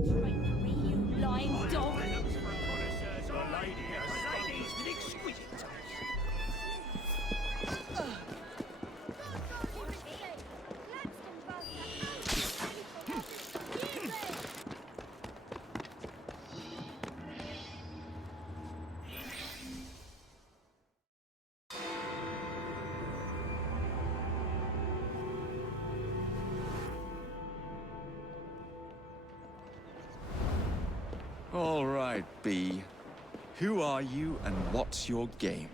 Drapery, you lying dog! Ladies with exquisite taste. All right, B. Who are you and what's your game?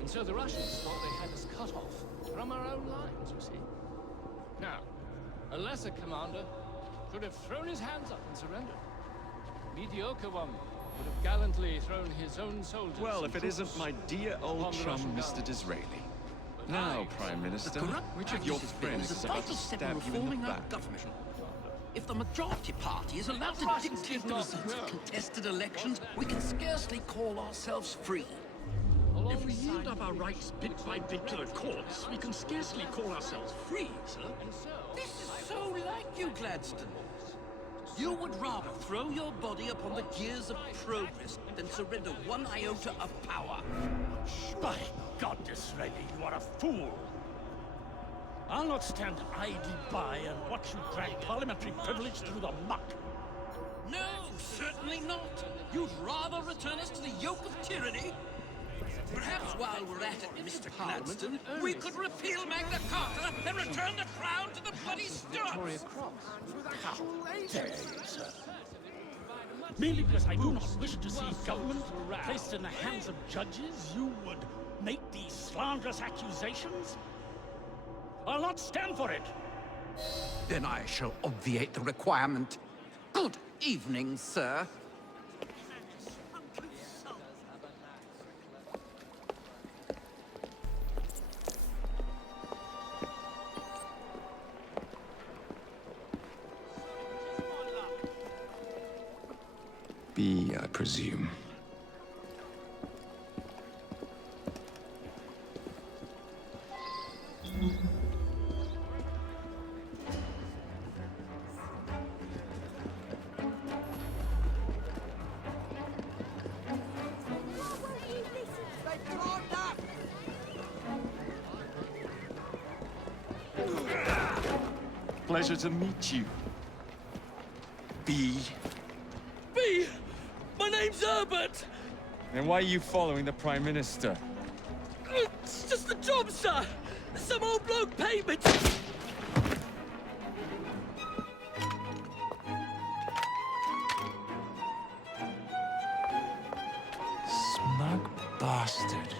And so the Russians thought they had us cut off from our own lines, you see. Now, a lesser commander should have thrown his hands up and surrendered. Mediocre one would have gallantly thrown his own soldiers. Well, if it isn't my dear old chum, Mr. Disraeli. Now, Prime Minister, which of your friends is about to stab you in the back? If the majority party is allowed to dictate the results of contested elections, we can scarcely call ourselves free. If we yield up our rights bit by bit to the courts, we can scarcely call ourselves free, sir. This is so like you, Gladstone. You would rather throw your body upon the gears of progress than surrender one iota of power. By God, Disraeli, you are a fool. I'll not stand idly by and watch you drag parliamentary privilege through the muck. No, certainly not. You'd rather return us to the yoke of tyranny? Perhaps while we're at it, Mr. Gladstone, we could repeal Magna Carta and return the crown to the bloody Stuarts! How dare you, sir? Merely because I do not wish to see government placed in the hands of judges, you would make these slanderous accusations? I'll not stand for it! Then I shall obviate the requirement. Good evening, sir. B, I presume. Pleasure to meet you, B. B! My name's Herbert! And why are you following the Prime Minister? It's just the job, sir! Some old bloke paid me Smug bastard.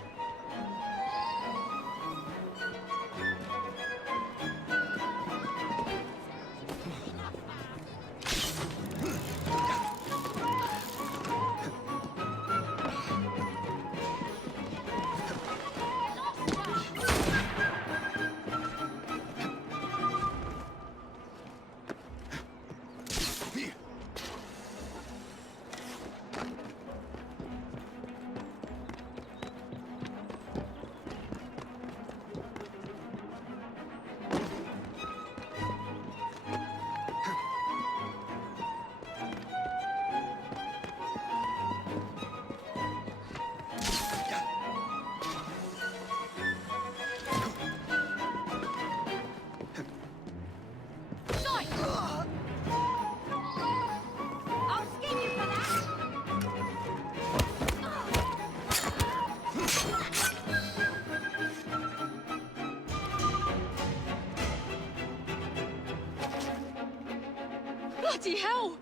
Bloody hell!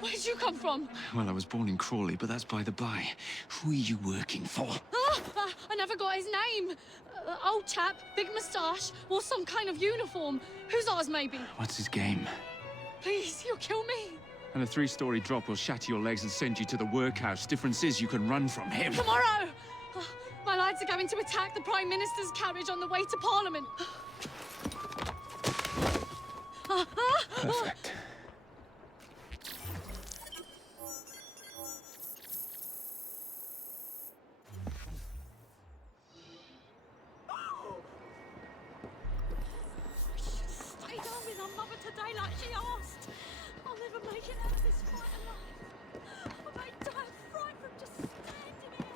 Where'd you come from? Well, I was born in Crawley, but that's by the by. Who are you working for? I never got his name. Old chap, big moustache, wore some kind of uniform. Who's ours, maybe? What's his game? Please, you'll kill me. And a 3-story drop will shatter your legs and send you to the workhouse. Difference is you can run from him. Tomorrow! My lads are going to attack the Prime Minister's carriage on the way to Parliament. Perfect. Stay down with our mother today like she asked. I'll never make it out of this fight alive. I made Dad fright from just standing here.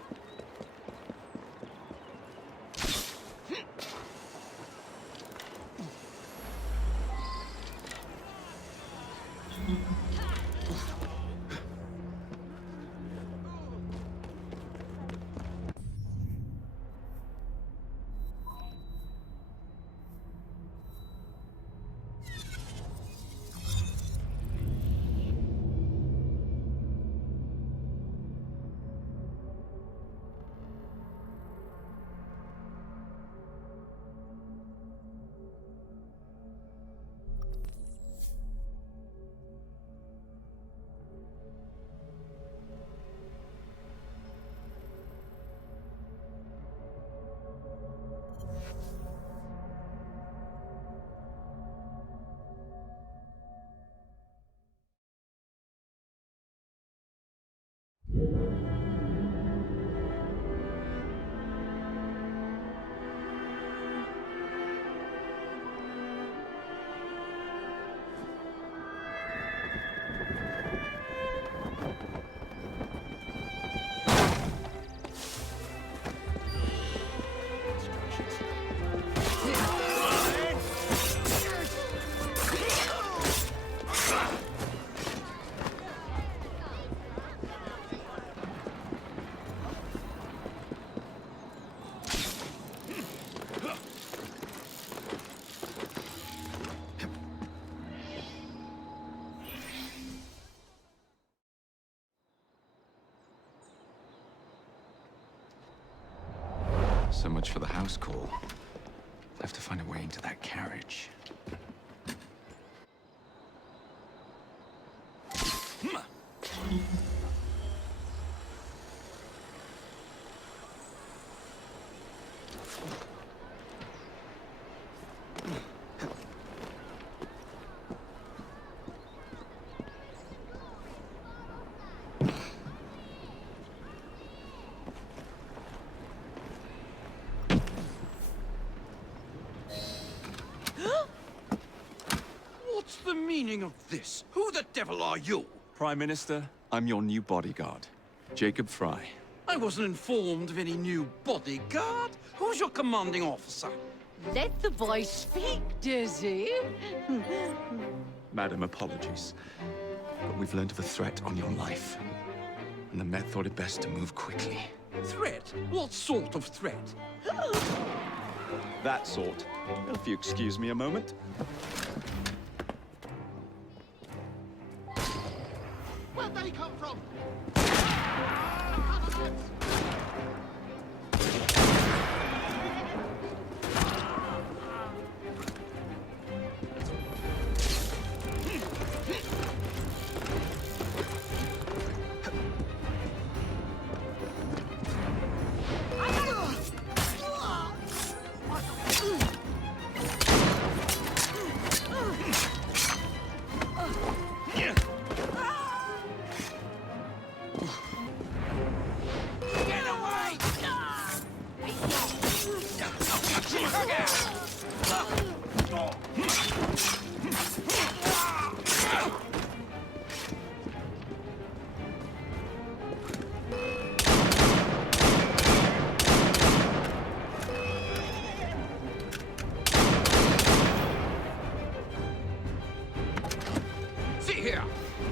So much for the house call. I'll have to find a way into that carriage. What's the meaning of this? Who the devil are you? Prime Minister, I'm your new bodyguard, Jacob Frye. I wasn't informed of any new bodyguard. Who's your commanding officer? Let the boy speak, Dizzy. Madam, apologies. But we've learned of a threat on your life. And the Met thought it best to move quickly. Threat? What sort of threat? That sort. If you excuse me a moment. Where'd they come from?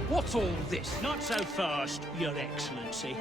What's all this? Not so fast, Your Excellency.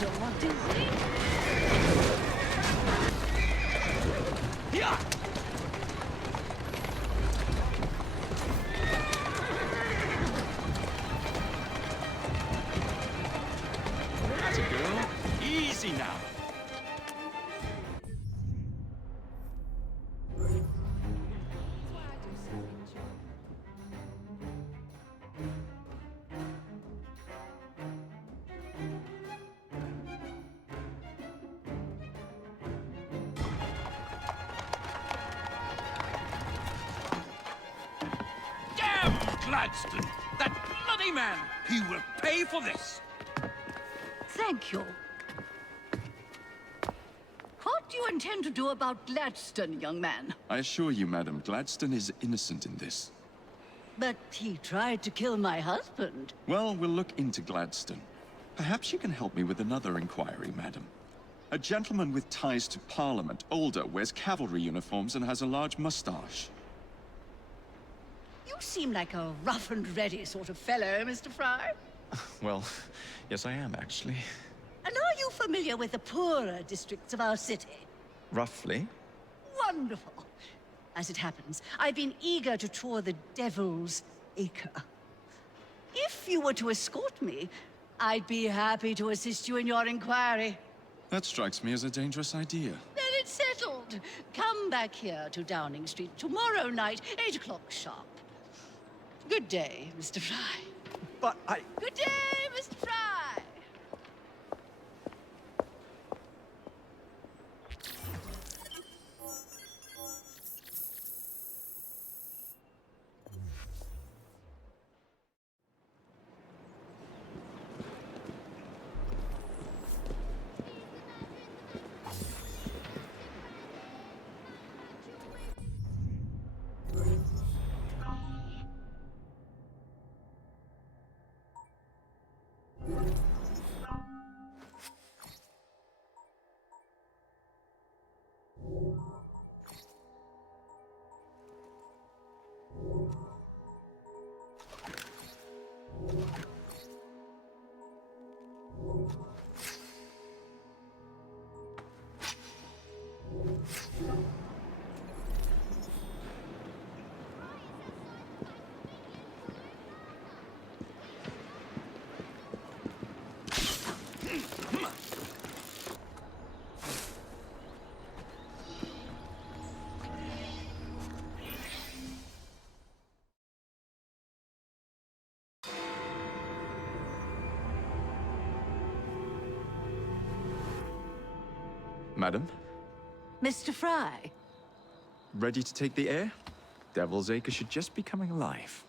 short, Dizzy. Yeah! That's a girl. Easy now. Damn Gladstone! That bloody man! He will pay for this! Thank you. What do you intend to do about Gladstone, young man? I assure you, madam, Gladstone is innocent in this. But he tried to kill my husband. Well, we'll look into Gladstone. Perhaps you can help me with another inquiry, madam. A gentleman with ties to Parliament, older, wears cavalry uniforms and has a large mustache. You seem like a rough and ready sort of fellow, Mr. Frye. Well, yes I am, actually. And are you familiar with the poorer districts of our city? Roughly. Wonderful. As it happens, I've been eager to tour the Devil's Acre. If you were to escort me, I'd be happy to assist you in your inquiry. That strikes me as a dangerous idea. Then it's settled. Come back here to Downing Street tomorrow night, 8 o'clock sharp. Good day, Mr. Frye. But Good day, Mr. Frye. Madam, Mr. Frye, ready to take the air? Devil's Acre should just be coming alive.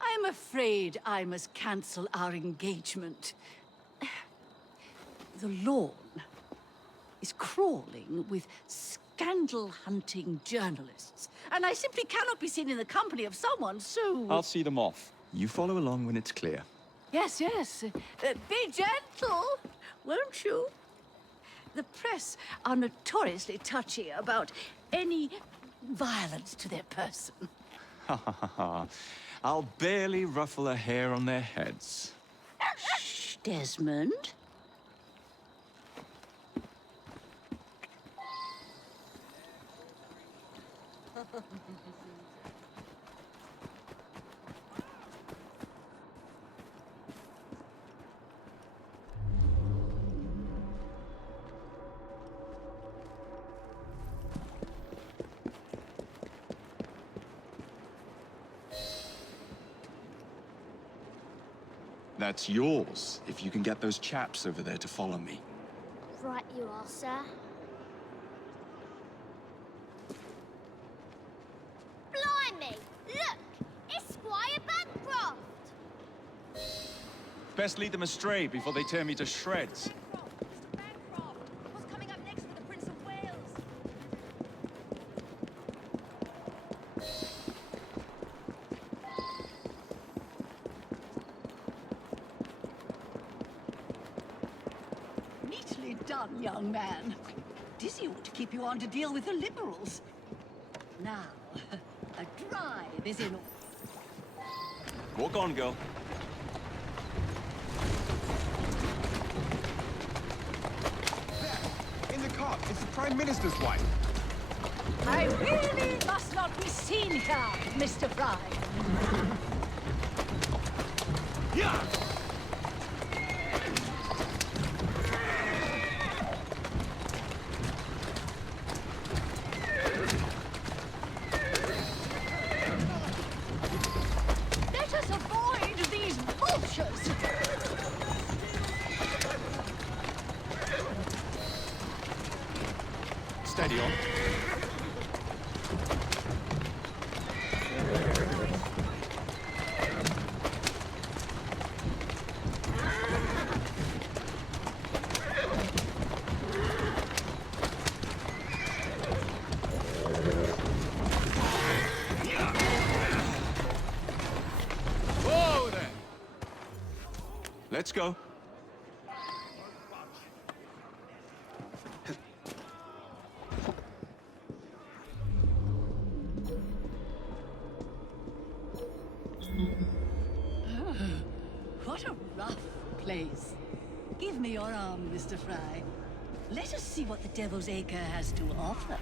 I'm afraid I must cancel our engagement. The lawn is crawling with scandal-hunting journalists, and I simply cannot be seen in the company of someone so... I'll see them off. You follow along when it's clear. Yes, yes. Be gentle, won't you? The press are notoriously touchy about any violence to their person. Ha ha ha ha. I'll barely ruffle a hair on their heads. Shh, Desmond. That's yours, if you can get those chaps over there to follow me. Right you are, sir. Blimey! Look! It's Squire Bancroft! Best lead them astray before they tear me to shreds. Mr. Bancroft! What's coming up next for the Prince of Wales? Neatly done, young man. Dizzy ought to keep you on to deal with the Liberals. Now, a drive is in order. Walk on, girl. cart. It's the Prime Minister's wife. I really must not be seen here, Mr. Frye. Yeah! Let us avoid these vultures. Steady on. Whoa there! Let's go. What a rough place. Give me your arm, Mr. Frye. Let us see what the Devil's Acre has to offer.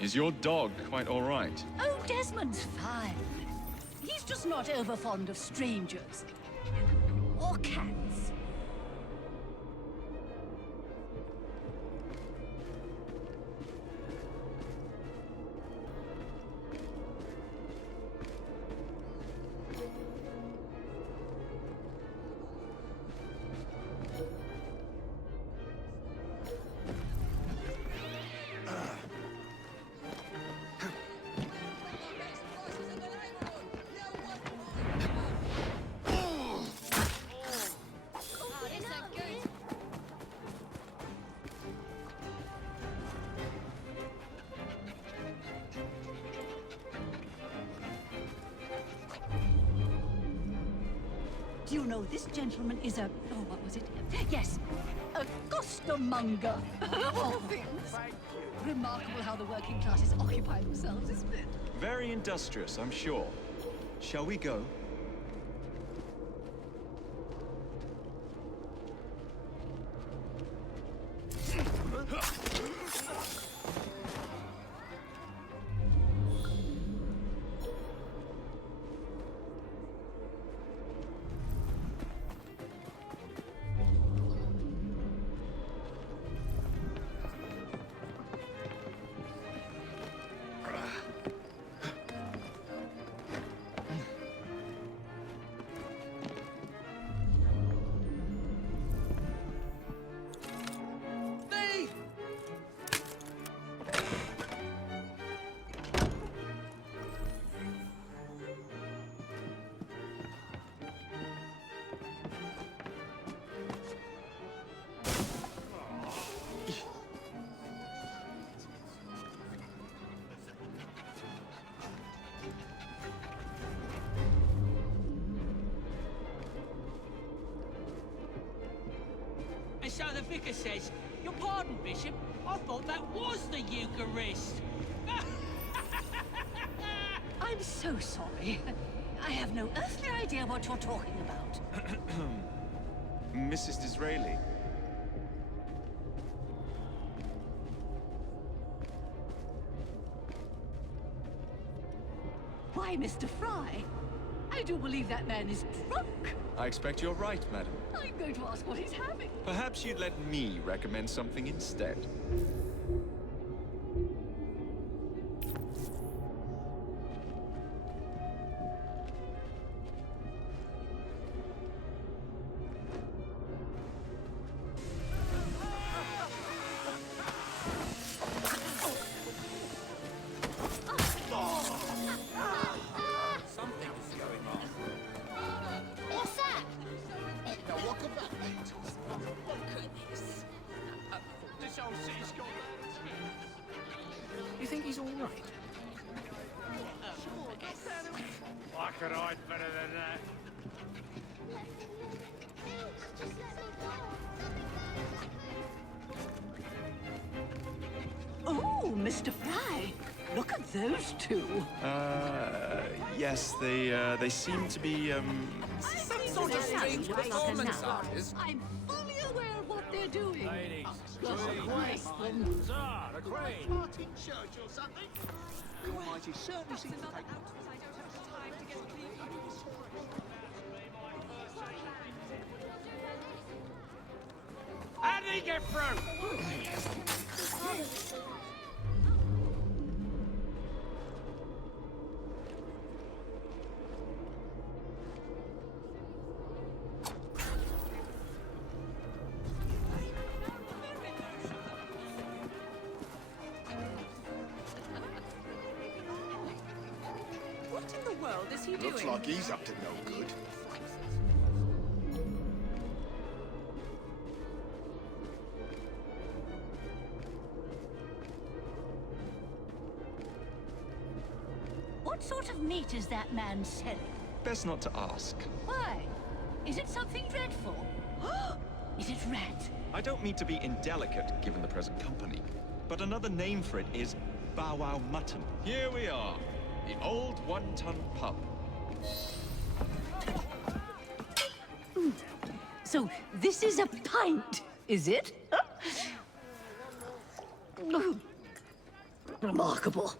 Is your dog quite all right? Oh, Desmond's fine. He's just not over fond of strangers. Or cats. Do you know, this gentleman is a... oh, what was it? Yes, a costermonger, of all things. Remarkable how the working classes occupy themselves, isn't it? Very industrious, I'm sure. Shall we go? And so the vicar says, "Your pardon, Bishop, I thought that was the Eucharist." I'm so sorry. I have no earthly idea what you're talking about. Mrs. Disraeli. Why, Mr. Frye? I do believe that man is drunk. I expect you're right, madam. I'm going to ask what he's having. Perhaps you'd let me recommend something instead. You think he's all right? I could hide better than that. Mr. Frye, look at those two. Yes, they seem to be, Some sort of strange performance artist. I'm fully aware of what they're doing. Ladies, God bless them. Sir, the Creed. Martin Church or something? The Almighty certainly seems to take... How did he get through? What in the world is he doing? Looks like he's up to no good. What sort of meat is that man selling? best not to ask. Why? Is it something dreadful? Is it rat? I don't mean to be indelicate, given the present company, but another name for it is Bow Wow Mutton. Here we are, the old one-ton pub. So this is a pint, is it? Remarkable.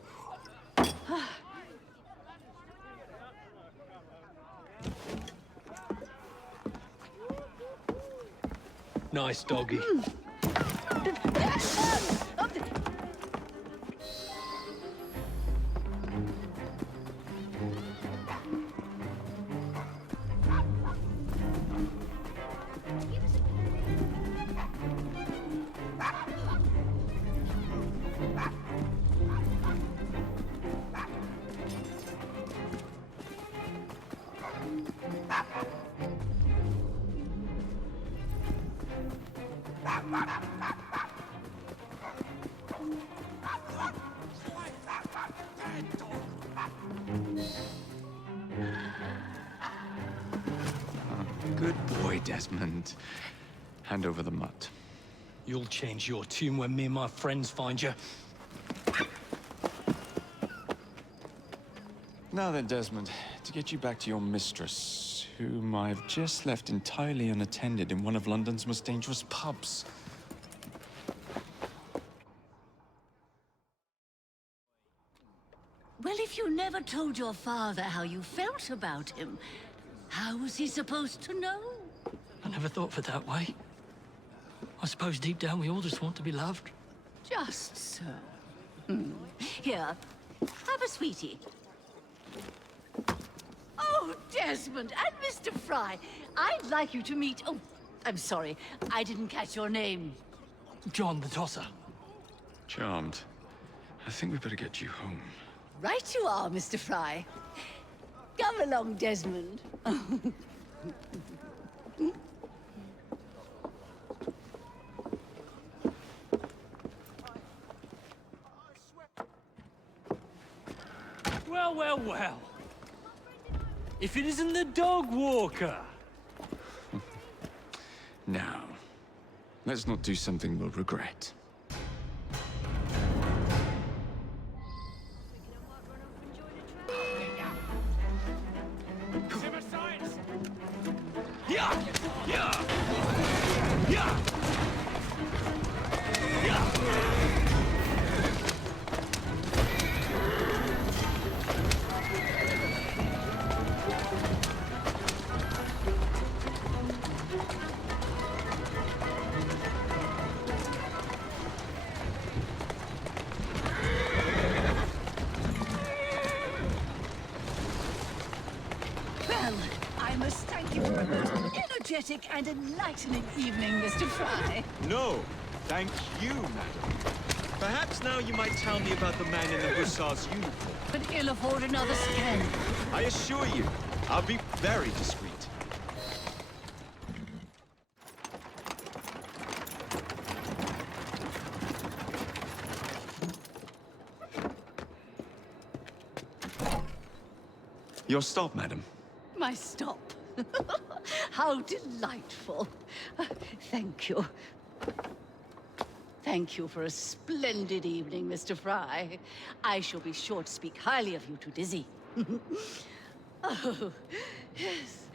Nice doggy. Good boy, Desmond. Hand over the mutt. You'll change your tune when me and my friends find you. Now then, Desmond, to get you back to your mistress, whom I've just left entirely unattended in one of London's most dangerous pubs. Well, if you never told your father how you felt about him, how was he supposed to know? I never thought of it that way. I suppose deep down we all just want to be loved. Just so. Here, have a sweetie. Oh, Desmond and Mr. Frye, I'd like you to meet... Oh, I'm sorry, I didn't catch your name. John the Tosser. Charmed. I think we better get you home. Right you are, Mr. Frye. Come along, Desmond. Well, well, well. If it isn't the dog walker. Now, let's not do something we'll regret. Well, I must thank you for a most energetic and enlightening evening, Mr. Frye. No, thank you, madam. Perhaps now you might tell me about the man in the hussar's uniform. But he'll afford another scan. I assure you, I'll be very discreet. Your stop, madam. My stop. How delightful. Thank you. Thank you for a splendid evening, Mr. Frye. I shall be sure to speak highly of you to Dizzy. Oh, yes.